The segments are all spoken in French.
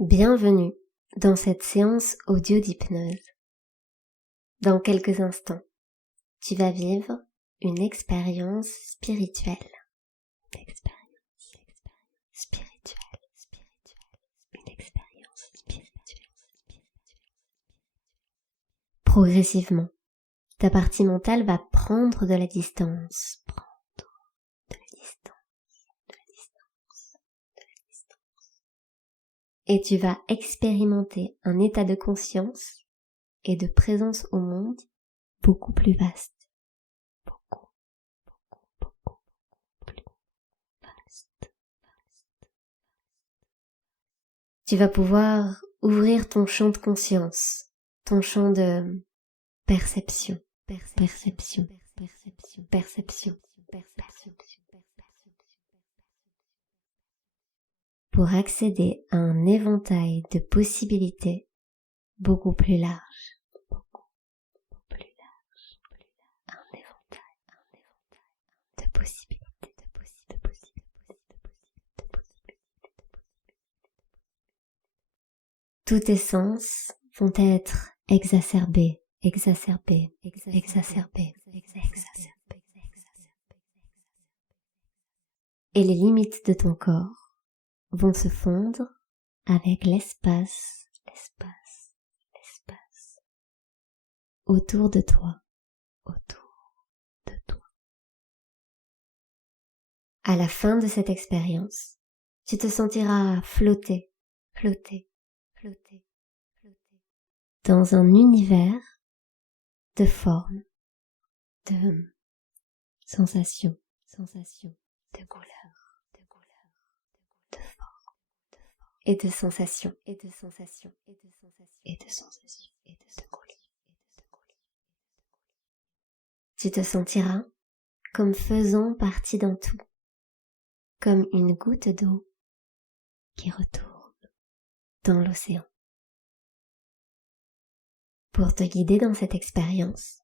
Bienvenue dans cette séance audio d'hypnose. Dans quelques instants, tu vas vivre une expérience spirituelle. Une expérience spirituelle. Une expérience spirituelle. Progressivement, ta partie mentale va prendre de la distance. Et tu vas expérimenter un état de conscience et de présence au monde beaucoup plus vaste. Beaucoup plus vaste. Tu vas pouvoir ouvrir ton champ de conscience, ton champ de perception. Pour accéder à un éventail de possibilités beaucoup plus large. Un éventail de possibilités. Tous tes sens vont être exacerbés. Et les limites de ton corps vont se fondre avec l'espace autour de toi. À la fin de cette expérience, tu te sentiras flotter dans un univers de formes, de sensations, de couleurs, de formes, et de sensations, de couleurs. Tu te sentiras comme faisant partie d'un tout, comme une goutte d'eau qui retourne dans l'océan. Pour te guider dans cette expérience,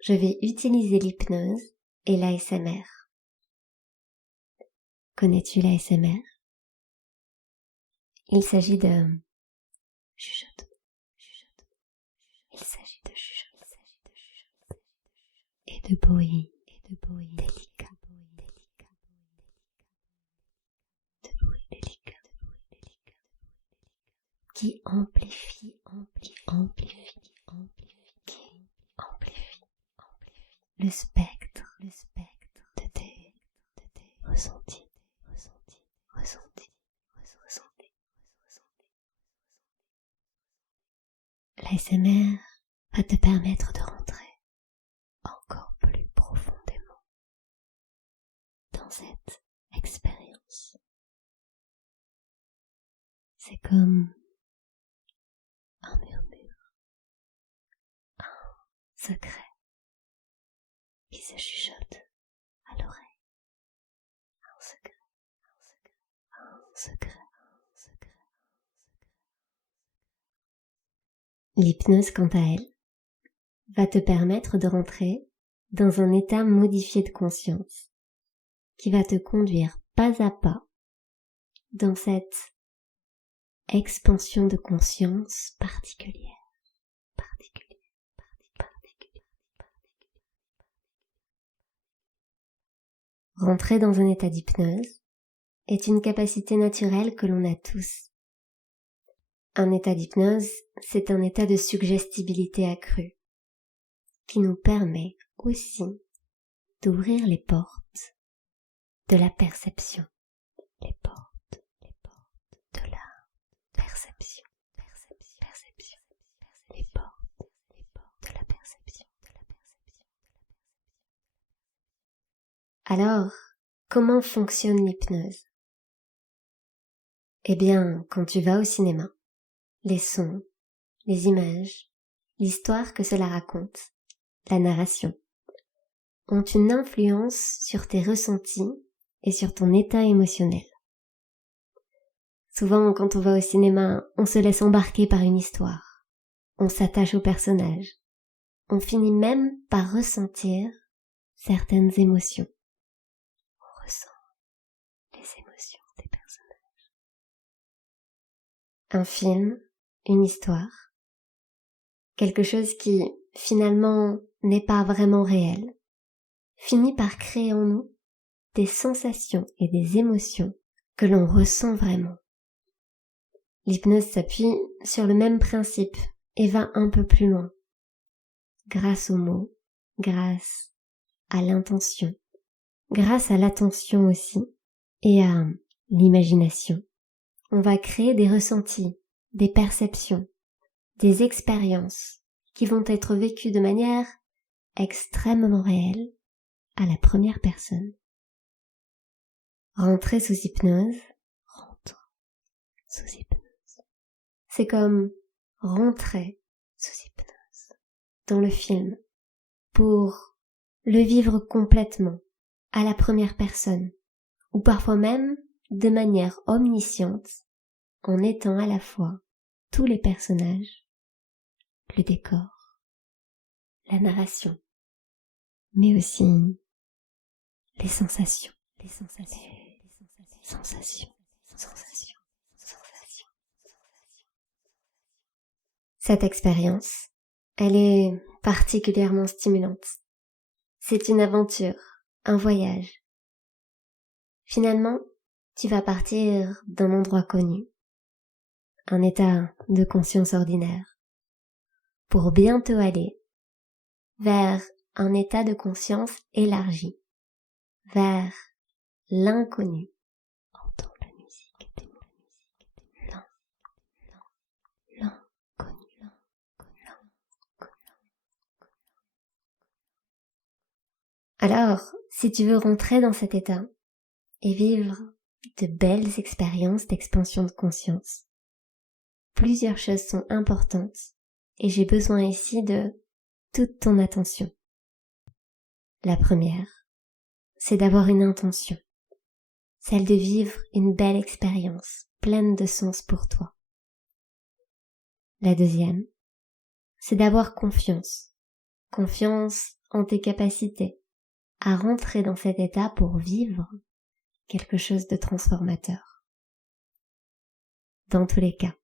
je vais utiliser l'hypnose et l'ASMR. Connais-tu l'ASMR? Il s'agit de chuchotement. Il s'agit de chuchotement. Et de bruit délicat. Qui amplifie le spectre de tes ressentis. L'ASMR va te permettre de rentrer encore plus profondément dans cette expérience. C'est comme un murmure, un secret qui se chuchote à l'oreille. Un secret. L'hypnose, quant à elle, va te permettre de rentrer dans un état modifié de conscience qui va te conduire pas à pas dans cette expansion de conscience particulière. Rentrer dans un état d'hypnose est une capacité naturelle que l'on a tous. Un état d'hypnose, c'est un état de suggestibilité accrue qui nous permet aussi d'ouvrir les portes de la perception. Les portes de la perception. Les portes de la perception. Alors, comment fonctionne l'hypnose? Eh bien, quand tu vas au cinéma, les sons, les images, l'histoire que cela raconte, la narration, ont une influence sur tes ressentis et sur ton état émotionnel. Souvent, quand on va au cinéma, on se laisse embarquer par une histoire. On s'attache aux personnages. On finit même par ressentir certaines émotions. On ressent les émotions des personnages. un film, une histoire, quelque chose qui finalement n'est pas vraiment réel, finit par créer en nous des sensations et des émotions que l'on ressent vraiment. L'hypnose s'appuie sur le même principe et va un peu plus loin. Grâce aux mots, grâce à l'intention, grâce à l'attention aussi et à l'imagination. On va créer des ressentis, des perceptions, des expériences qui vont être vécues de manière extrêmement réelle à la première personne. Rentrer sous hypnose, rentre sous hypnose. C'est comme rentrer sous hypnose dans le film pour le vivre complètement à la première personne ou parfois même de manière omnisciente en étant à la fois tous les personnages, le décor, la narration, mais aussi les sensations, sensations. Cette expérience, elle est particulièrement stimulante. C'est une aventure, un voyage. Finalement, tu vas partir d'un endroit connu, un état de conscience ordinaire, pour bientôt aller vers un état de conscience élargi, vers l'inconnu. Entends la musique des mots. L'inconnu. Alors, si tu veux rentrer dans cet état et vivre de belles expériences d'expansion de conscience, plusieurs choses sont importantes et j'ai besoin ici de toute ton attention. La première, c'est d'avoir une intention, celle de vivre une belle expérience pleine de sens pour toi. La deuxième, c'est d'avoir confiance en tes capacités à rentrer dans cet état pour vivre quelque chose de transformateur. Dans tous les cas,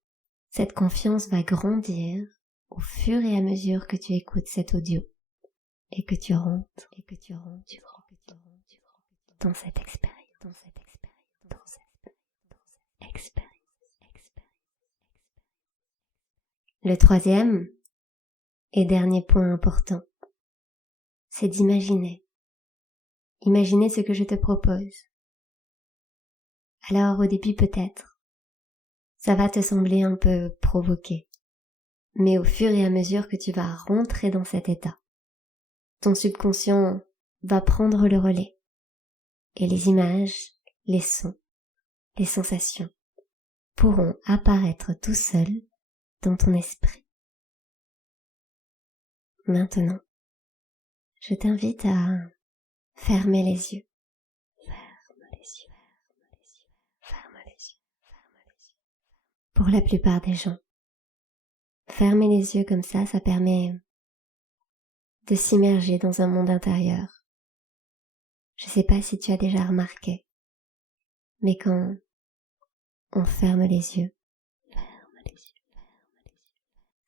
cette confiance va grandir au fur et à mesure que tu écoutes cet audio et que tu rentres dans cette expérience. Le troisième et dernier point important, c'est d'imaginer. Imaginer ce que je te propose. Alors au début peut-être, ça va te sembler un peu provoqué. Mais au fur et à mesure que tu vas rentrer dans cet état, ton subconscient va prendre le relais. Et les images, les sons, les sensations pourront apparaître tout seuls dans ton esprit. Maintenant, je t'invite à fermer les yeux. Ferme les yeux. Pour la plupart des gens, fermer les yeux comme ça permet de s'immerger dans un monde intérieur. Je ne sais pas si tu as déjà remarqué, mais quand on ferme les yeux,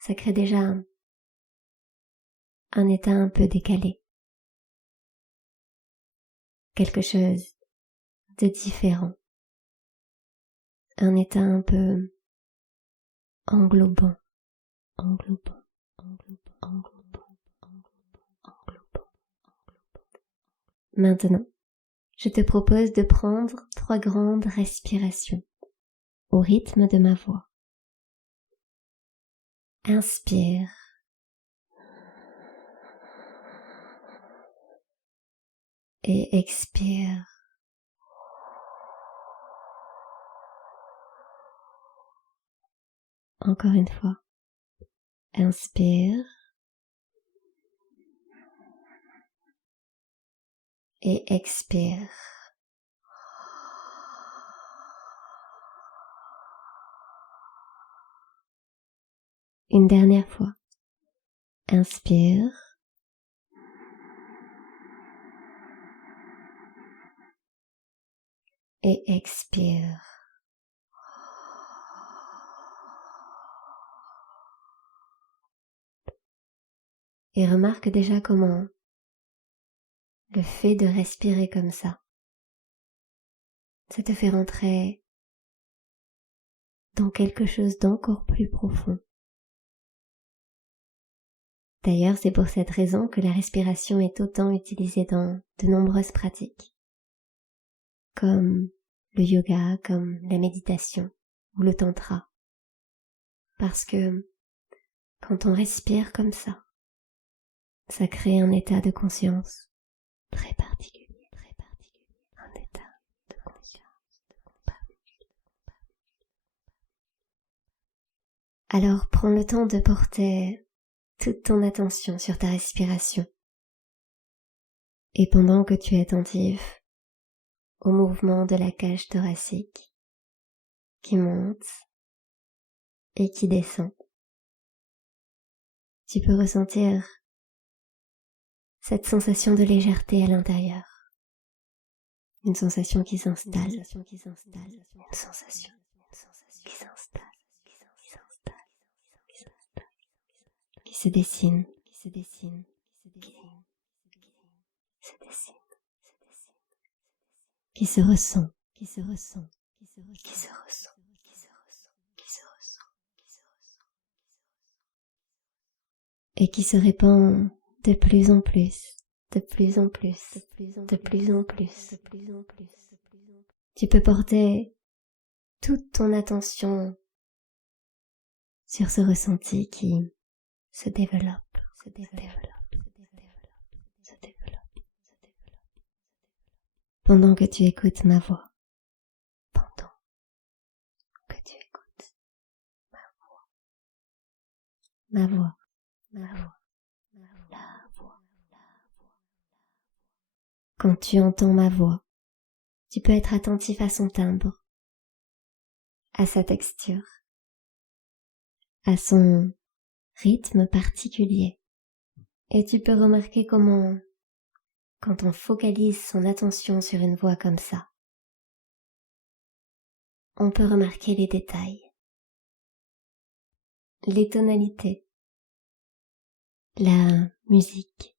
ça crée déjà un état un peu décalé. Quelque chose de différent. Un état un peu englobant. Maintenant, je te propose de prendre 3 grandes respirations au rythme de ma voix. Inspire. Et expire. Encore une fois. Inspire. Et expire. Une dernière fois. Inspire. Et expire. et remarque déjà comment le fait de respirer comme ça te fait rentrer dans quelque chose d'encore plus profond. D'ailleurs, c'est pour cette raison que la respiration est autant utilisée dans de nombreuses pratiques, comme le yoga, comme la méditation ou le tantra. Parce que quand on respire comme ça crée un état de conscience très particulier, un état de conscience particulier. Alors prends le temps de porter toute ton attention sur ta respiration. Et pendant que tu es attentif au mouvement de la cage thoracique qui monte et qui descend, tu peux ressentir cette sensation de légèreté à l'intérieur. Une sensation qui s'installe, une sensation qui s'installe, qui se dessine, qui se ressent, et qui se répand de plus en plus, de plus en plus. Tu peux porter toute ton attention sur ce ressenti qui se développe. Pendant que tu écoutes ma voix. Ma voix. Quand tu entends ma voix, tu peux être attentif à son timbre, à sa texture, à son rythme particulier. Et tu peux remarquer comment, quand on focalise son attention sur une voix comme ça, on peut remarquer les détails, les tonalités, la musique,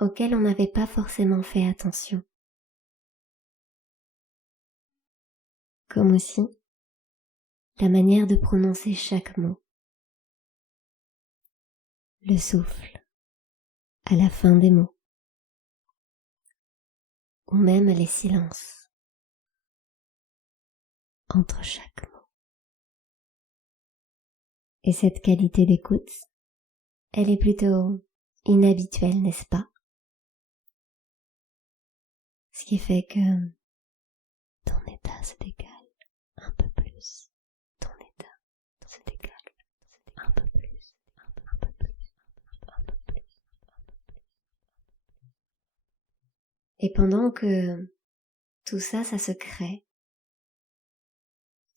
auxquelles on n'avait pas forcément fait attention. Comme aussi la manière de prononcer chaque mot, le souffle à la fin des mots, ou même les silences entre chaque mot. Et cette qualité d'écoute, elle est plutôt inhabituelle, n'est-ce pas? Ce qui fait que ton état se décale un peu plus. Et pendant que tout ça se crée,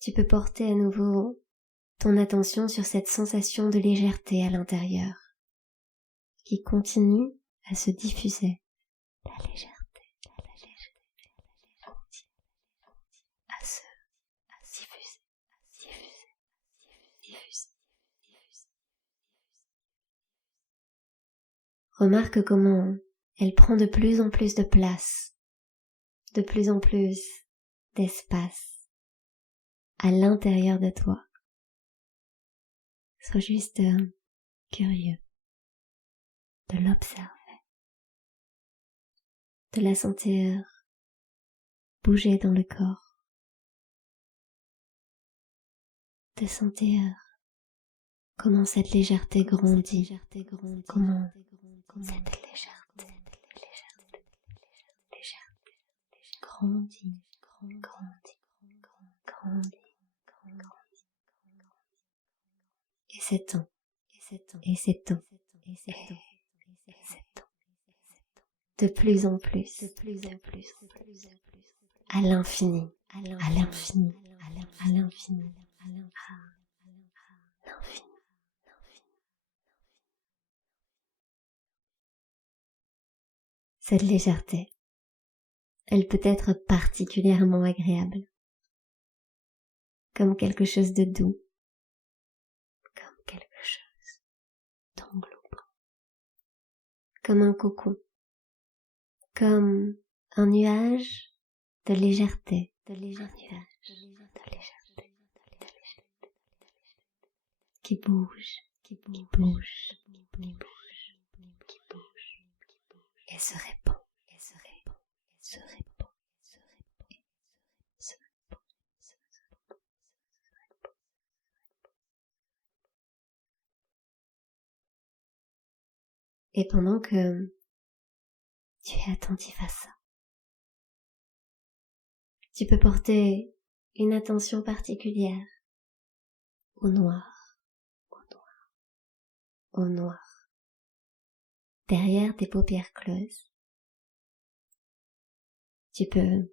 tu peux porter à nouveau ton attention sur cette sensation de légèreté à l'intérieur qui continue à se diffuser. La légèreté à se diffuser. Remarque comment elle prend de plus en plus de place, de plus en plus d'espace à l'intérieur de toi. Sois juste curieux de l'observer, de la sentir bouger dans le corps, de sentir comment cette légèreté grandit, comment cette légèreté grandit. Et s'étend, de plus en plus, à l'infini, Cette légèreté, elle peut être particulièrement agréable, comme quelque chose de doux, comme un cocon, comme un nuage de légèreté, qui bouge, et se répand, Et pendant que tu es attentif à ça, tu peux porter une attention particulière au noir, derrière tes paupières closes. Tu peux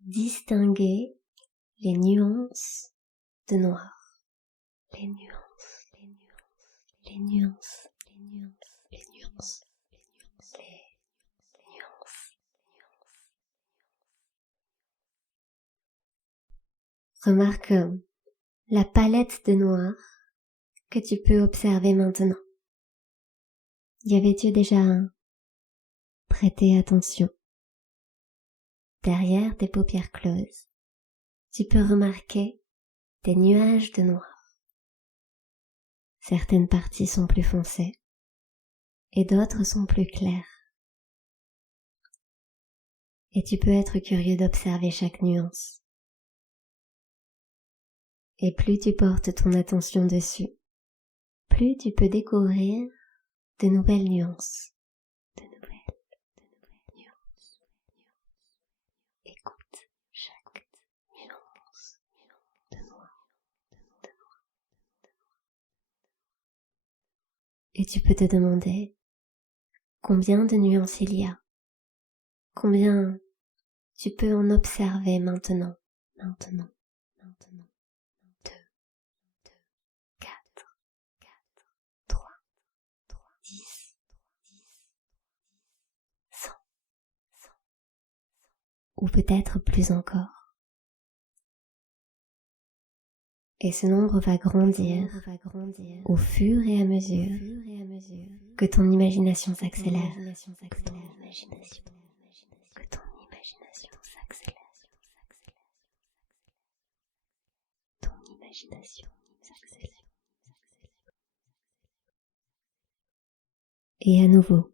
distinguer les nuances de noir, les nuances. Remarque la palette de noir que tu peux observer maintenant. Y avais-tu déjà prêté attention? Derrière tes paupières closes, tu peux remarquer des nuages de noir. Certaines parties sont plus foncées et d'autres sont plus claires. Et tu peux être curieux d'observer chaque nuance. Et plus tu portes ton attention dessus, plus tu peux découvrir de nouvelles nuances. Écoute chaque nuance de noir. Et tu peux te demander combien de nuances il y a, combien tu peux en observer maintenant. 2, 4, 3, 10, 100, ou peut-être plus encore. Et ce nombre va grandir au fur et à mesure que ton imagination s'accélère. Et à nouveau,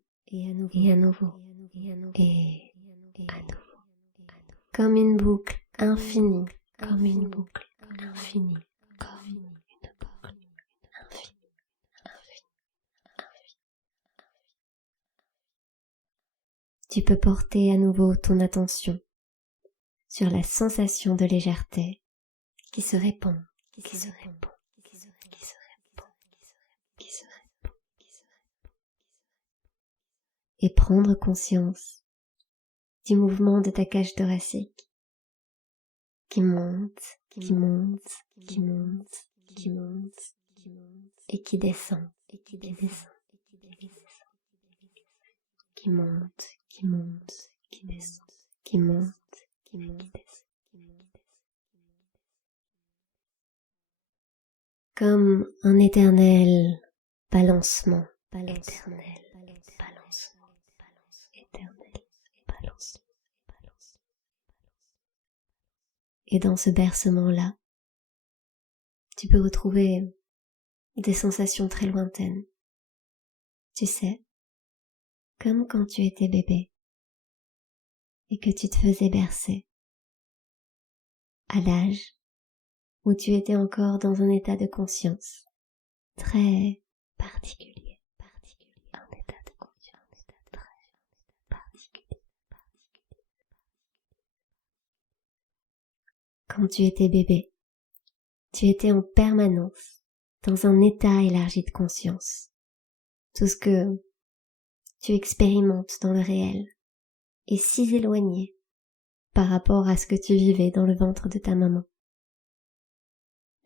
comme une boucle infinie, Tu peux porter à nouveau ton attention sur la sensation de légèreté qui se répand, et prendre conscience du mouvement de ta cage thoracique qui monte et qui descend, qui monte, qui descend, qui monte, qui descend. Comme un éternel balancement, Et dans ce bercement-là, tu peux retrouver des sensations très lointaines. Tu sais, comme quand tu étais bébé et que tu te faisais bercer, à l'âge où tu étais encore dans un état de conscience très particulier, un état de conscience très particulier. Quand tu étais bébé, tu étais en permanence dans un état élargi de conscience. Tout ce que tu expérimentes dans le réel est si éloigné par rapport à ce que tu vivais dans le ventre de ta maman.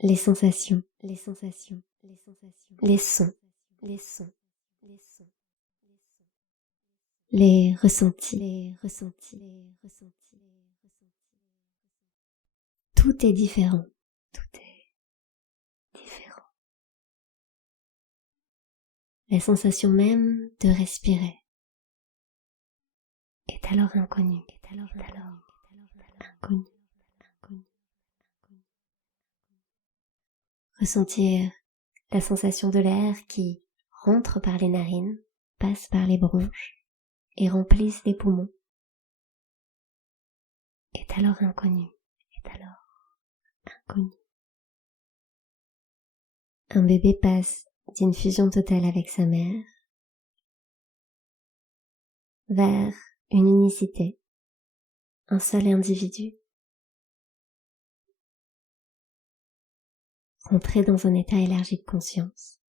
Les sensations, les sons, les ressentis. Tout est différent. la sensation même de respirer est alors inconnue. Inconnue. Ressentir la sensation de l'air qui rentre par les narines, passe par les bronches et remplissent les poumons est alors inconnue. Un bébé passe d'une fusion totale avec sa mère vers une unicité, un seul individu. Rentrer dans un état élargi de conscience,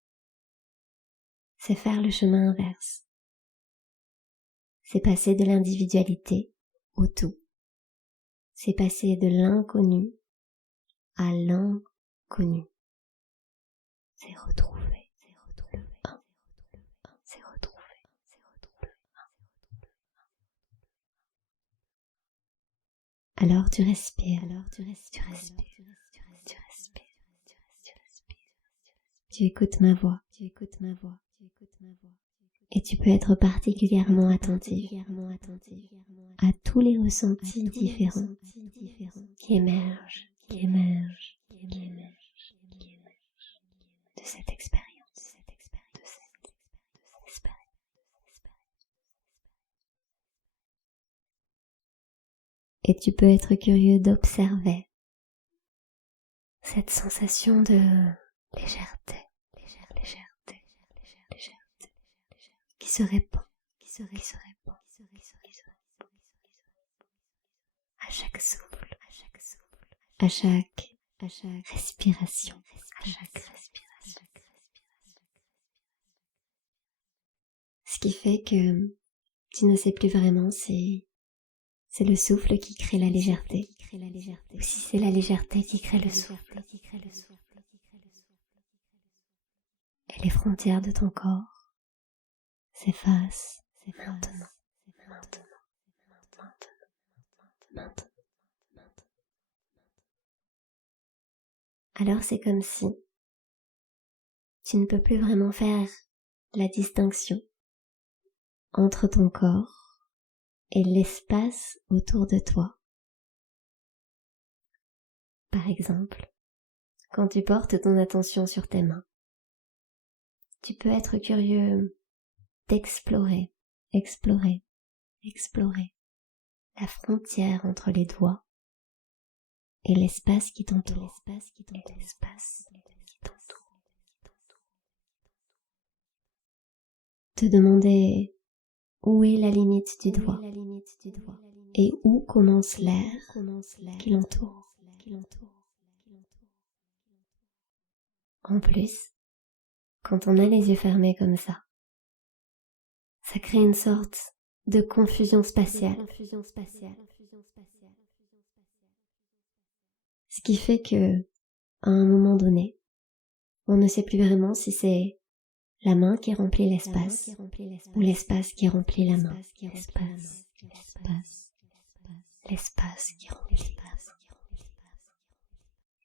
c'est faire le chemin inverse. C'est passer de l'individualité au tout. C'est passer de l'inconnu à l'inconnu. C'est retrouver. Alors tu respires. Tu écoutes ma voix. Et tu peux être particulièrement attentif à tous les ressentis différents qui émergent de cette expérience. Et tu peux être curieux d'observer cette sensation de légèreté qui se répand à chaque souffle, à chaque respiration. Ce qui fait que tu ne sais plus vraiment si c'est le souffle qui crée la légèreté ou si c'est la légèreté qui crée le souffle. Et les frontières de ton corps s'effacent maintenant. Alors c'est comme si tu ne peux plus vraiment faire la distinction entre ton corps et l'espace autour de toi. Par exemple, quand tu portes ton attention sur tes mains, tu peux être curieux d'explorer la frontière entre les doigts et l'espace qui t'entoure. Te demander où est la limite du doigt et où commence l'air qui l'entoure. En plus, quand on a les yeux fermés comme ça crée une sorte de confusion spatiale. Ce qui fait que, à un moment donné, on ne sait plus vraiment si c'est la main qui remplit l'espace ou l'espace qui remplit la main. L'espace qui remplit la main.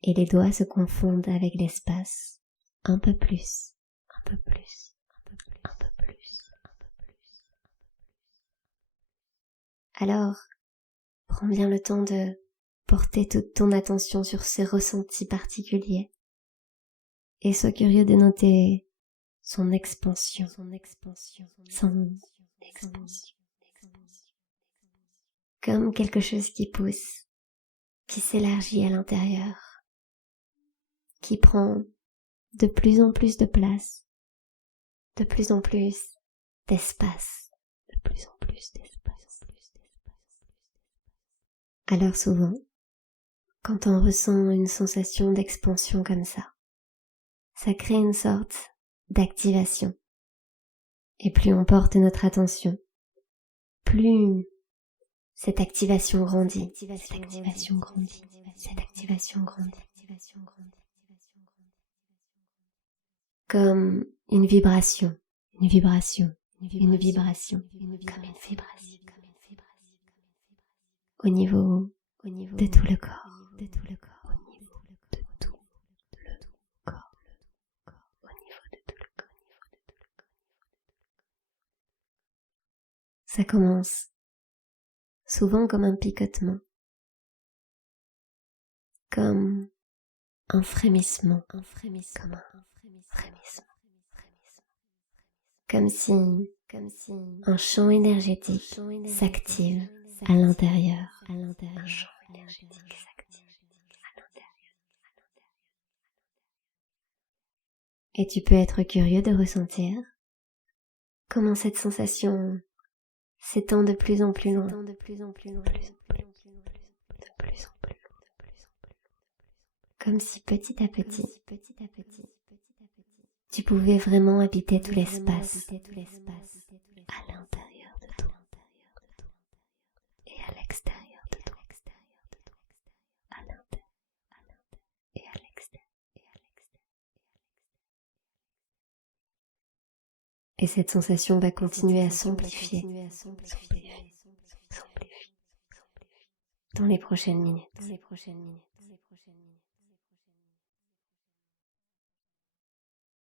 Et les doigts se confondent avec l'espace un peu plus. Alors, prends bien le temps de porter toute ton attention sur ces ressentis particuliers et sois curieux de noter son expansion. Comme quelque chose qui pousse, qui s'élargit à l'intérieur, qui prend de plus en plus de place, de plus en plus d'espace. Alors souvent, quand on ressent une sensation d'expansion comme ça crée une sorte d'activation. Et plus on porte notre attention, plus cette activation grandit. Comme une vibration. Au niveau de tout le corps. Ça commence souvent comme un picotement, comme un frémissement, comme un frémissement, comme si un champ énergétique s'active à l'intérieur, un champ énergétique s'active à l'intérieur. Et tu peux être curieux de ressentir comment cette sensation s'étend de plus en plus loin, de plus en plus loin, comme si petit à petit, tu pouvais vraiment habiter tout l'espace à l'intérieur de toi et à l'extérieur de toi, à l'intérieur et à l'extérieur. Et cette sensation va continuer à s'amplifier dans les prochaines minutes.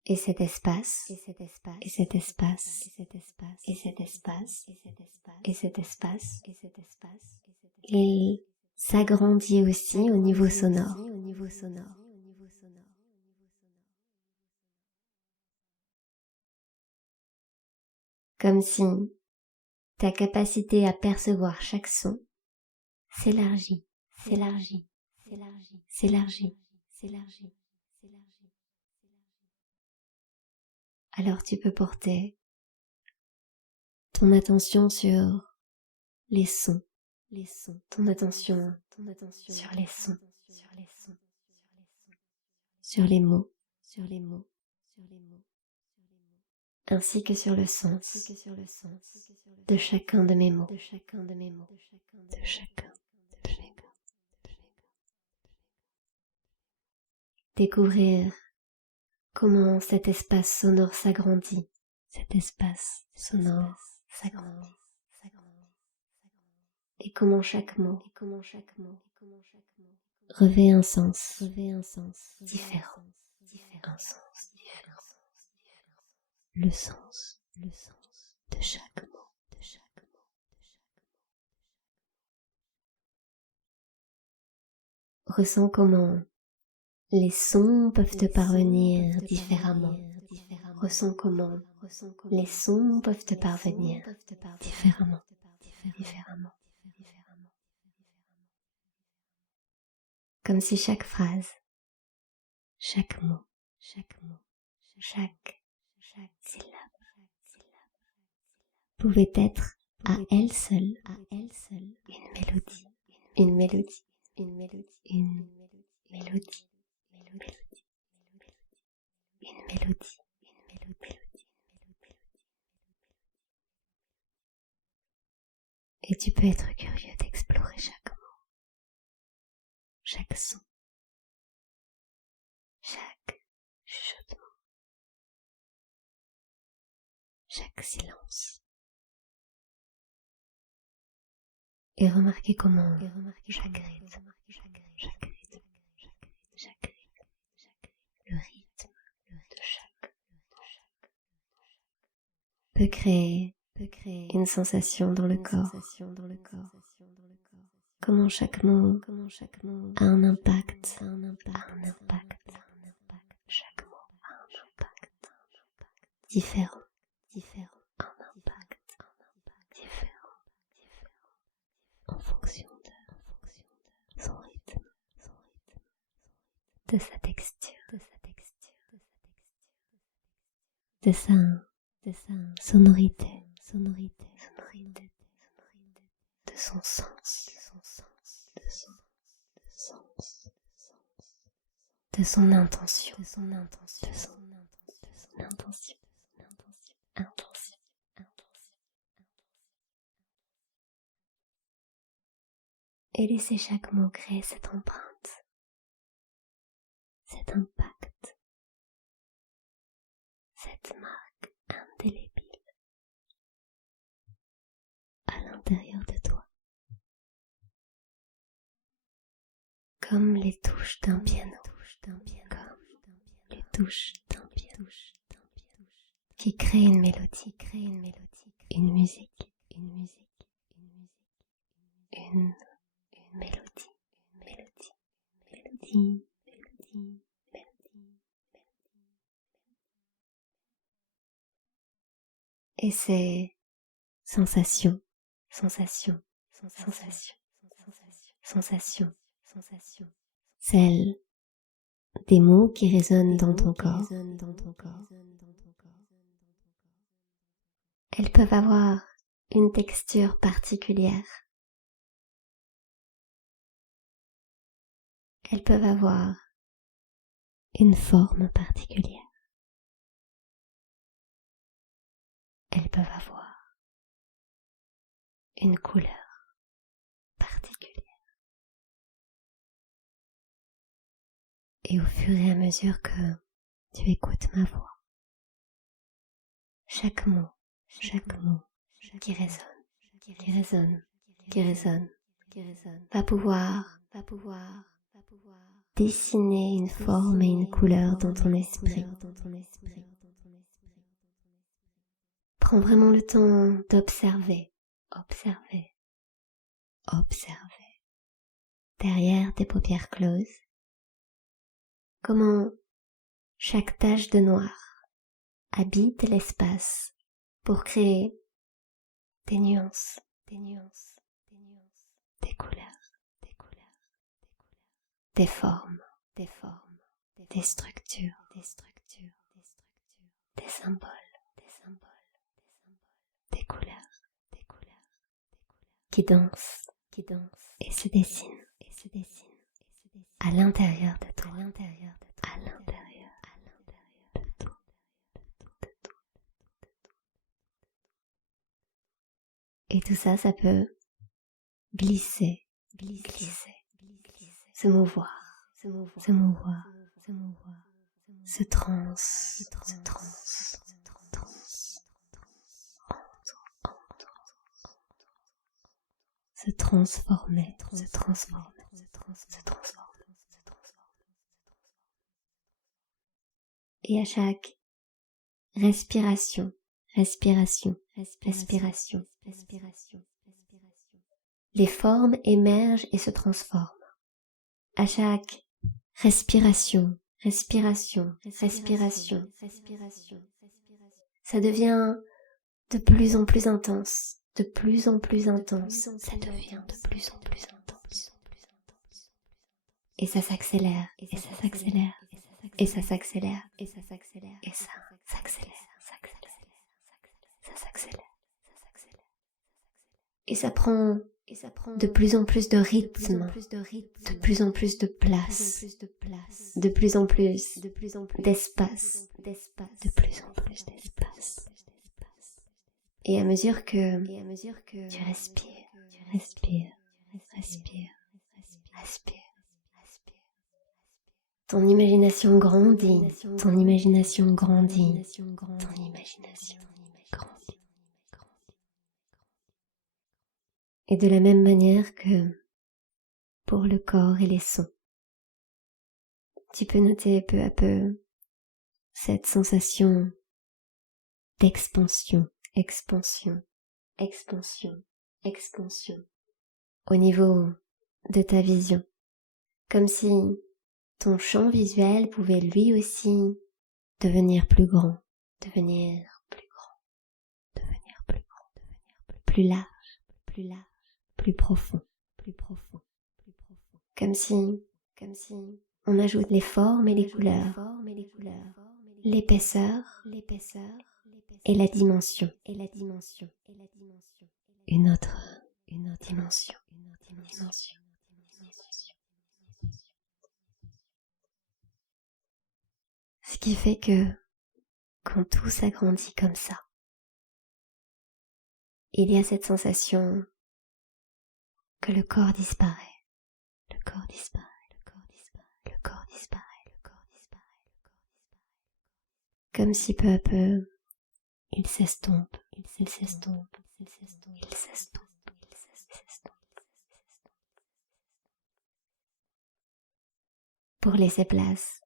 Et cet espace, et cet espace, et cet espace, et cet espace, et cet espace, et cet espace, il s'agrandit aussi au niveau sonore. Comme si ta capacité à percevoir chaque son s'élargit. Alors tu peux porter ton attention sur les sons, ton attention sur les sons, sur les mots, ainsi que sur le sens de chacun de mes mots, de chacun. Découvrir comment cet espace sonore s'agrandit, et comment chaque mot revêt un sens différent, le sens de chaque mot. Ressens comment les sons peuvent te parvenir différemment. Ressens comment les sons peuvent te parvenir différemment. Comme si chaque phrase, chaque mot, chaque syllabe pouvait être à elle seule une mélodie. Et tu peux être curieux d'explorer chaque mot, chaque son, chaque chuchotement, chaque silence. Et remarquer comment chaque rythme, le rythme de chaque peut créer une sensation dans le corps. Comment chaque mot a un impact. Chaque mot a un impact différent. Un impact différent en fonction de son rythme, de sa texture, de sa sonorité, de son sens, de son intention, et laisser chaque mot créer cette empreinte, cet impact, cette marque indélébile à l'intérieur de toi, comme les touches d'un piano, qui crée une mélodie, une musique une mélodie, mélodie, mélodie, mélodie, mélodie. Et ces sensations, sensations, sensations, sensations, sensations, celles des mots qui résonnent dans ton corps. Elles peuvent avoir une texture particulière. Elles peuvent avoir une forme particulière. Elles peuvent avoir une couleur particulière. Et au fur et à mesure que tu écoutes ma voix, chaque mot qui résonne, qui résonne, qui résonne, va pouvoir dessiner une forme et une couleur dans ton esprit. Prends vraiment le temps d'observer, observer, observer, derrière tes paupières closes, comment chaque tache de noir habite l'espace pour créer des nuances, des couleurs, des formes, des structures, des symboles, des couleurs qui dansent et se dessinent à l'intérieur de toi, à l'intérieur de toi. Et tout ça, ça peut glisser, se mouvoir, se transformer. Et à chaque respiration, les formes émergent et se transforment. À chaque respiration, ça devient de plus en plus intense, ça devient de plus en plus intense. Et ça s'accélère, et ça s'accélère, et ça s'accélère, et ça s'accélère. Et ça prend de plus en plus de rythme, de plus en plus de place, de plus en plus d'espace, de plus en plus d'espace. Et à mesure que tu respires, ton imagination grandit, Et de la même manière que pour le corps et les sons, tu peux noter peu à peu cette sensation d'expansion, expansion au niveau de ta vision, comme si ton champ visuel pouvait lui aussi devenir plus grand, plus large, plus profond, comme si on ajoute les formes et les couleurs, l'épaisseur et la dimension, une autre dimension. Ce qui fait que quand tout s'agrandit comme ça, il y a cette sensation que le corps disparaît. Comme si peu à peu, il s'estompe. Pour laisser place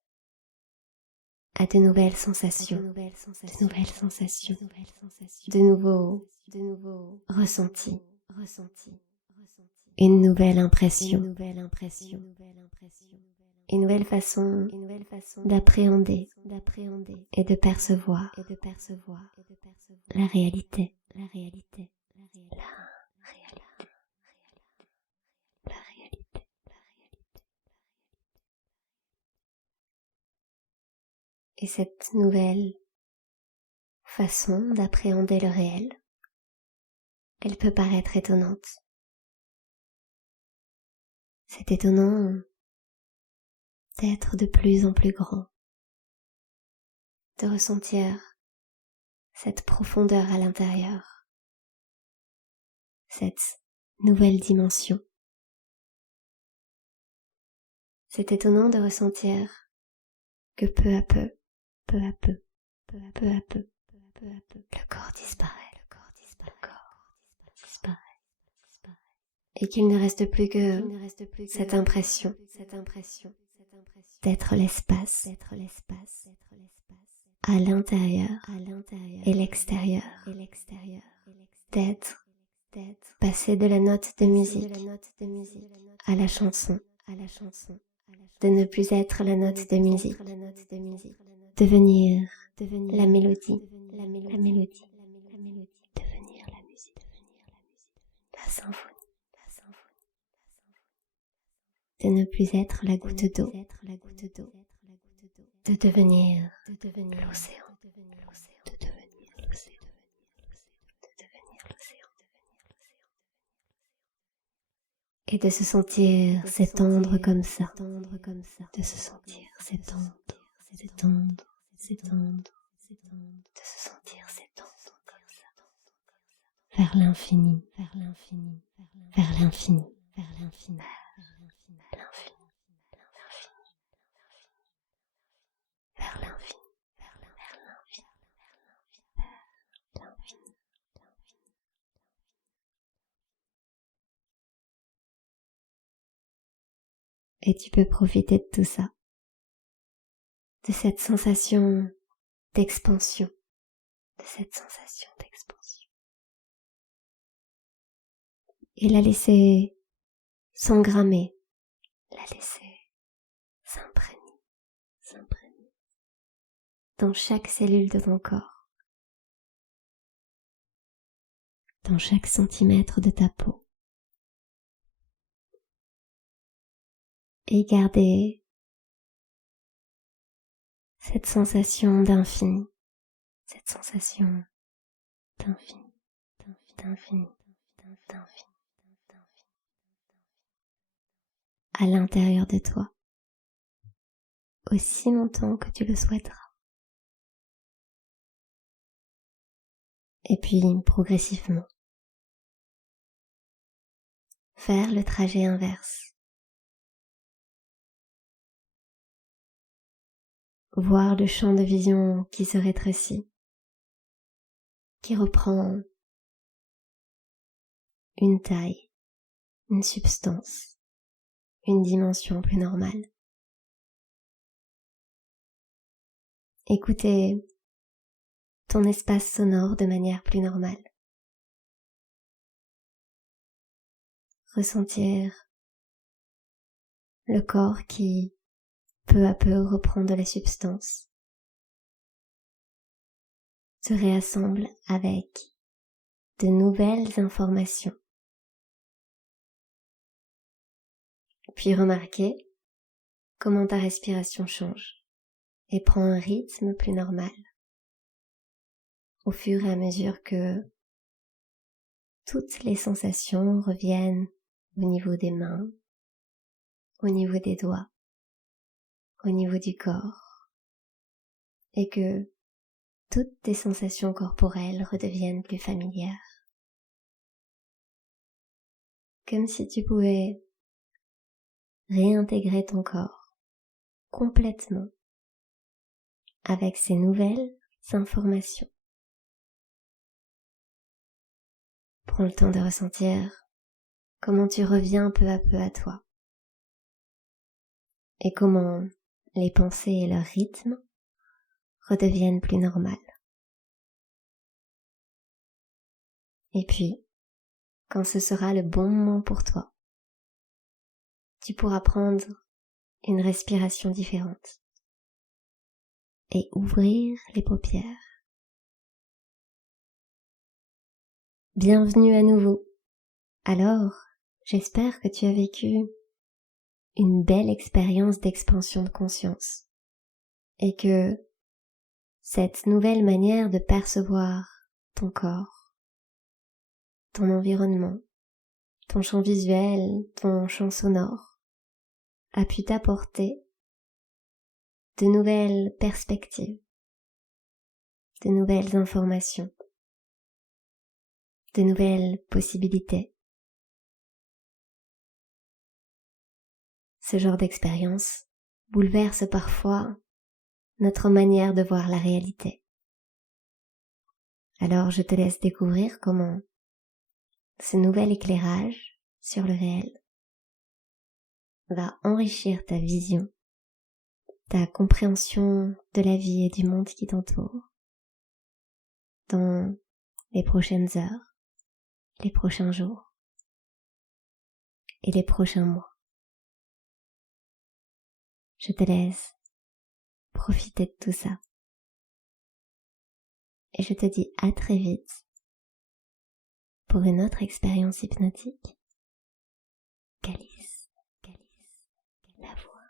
à de nouvelles sensations, de nouveaux ressentis, une nouvelle impression, une nouvelle façon d'appréhender et de percevoir la réalité. Et cette nouvelle façon d'appréhender le réel, elle peut paraître étonnante. C'est étonnant d'être de plus en plus grand, de ressentir cette profondeur à l'intérieur, cette nouvelle dimension. C'est étonnant de ressentir que peu à peu, le corps disparaît, et qu'il ne reste plus que cette impression d'être l'espace à l'intérieur et l'extérieur, d'être passé de la note de musique à la chanson, de ne plus être la note de musique, devenir la mélodie, devenir la musique, la symphonie, de ne plus être la goutte d'eau, de devenir l'océan, et de se sentir s'étendre comme ça, de se sentir s'étendre, de se sentir s'étendre comme ça, vers l'infini, Et tu peux profiter de tout ça, de cette sensation d'expansion, et la laisser s'engrammer, la laisser s'imprégner dans chaque cellule de ton corps, dans chaque centimètre de ta peau, et garder cette sensation d'infini, à l'intérieur de toi, aussi longtemps que tu le souhaiteras. Et puis, progressivement, faire le trajet inverse. Voir le champ de vision qui se rétrécit, qui reprend une taille, une substance, une dimension plus normale. Écouter ton espace sonore de manière plus normale. Ressentir le corps qui, peu à peu, reprend de la substance, se réassemble avec de nouvelles informations. Puis remarquer comment ta respiration change et prend un rythme plus normal au fur et à mesure que toutes les sensations reviennent au niveau des mains, au niveau des doigts, au niveau du corps, et que toutes tes sensations corporelles redeviennent plus familières. Comme si tu pouvais réintégrer ton corps complètement avec ces nouvelles informations. Prends le temps de ressentir comment tu reviens peu à peu à toi et comment les pensées et leur rythme redeviennent plus normales. Et puis, quand ce sera le bon moment pour toi, tu pourras prendre une respiration différente et ouvrir les paupières. Bienvenue à nouveau. Alors, j'espère que tu as vécu une belle expérience d'expansion de conscience et que cette nouvelle manière de percevoir ton corps, ton environnement, ton champ visuel, ton champ sonore, a pu t'apporter de nouvelles perspectives, de nouvelles informations, de nouvelles possibilités. Ce genre d'expérience bouleverse parfois notre manière de voir la réalité. Alors je te laisse découvrir comment ce nouvel éclairage sur le réel va enrichir ta vision, ta compréhension de la vie et du monde qui t'entoure dans les prochaines heures, les prochains jours et les prochains mois. Je te laisse profiter de tout ça. Et je te dis à très vite pour une autre expérience hypnotique. Calice, la voix,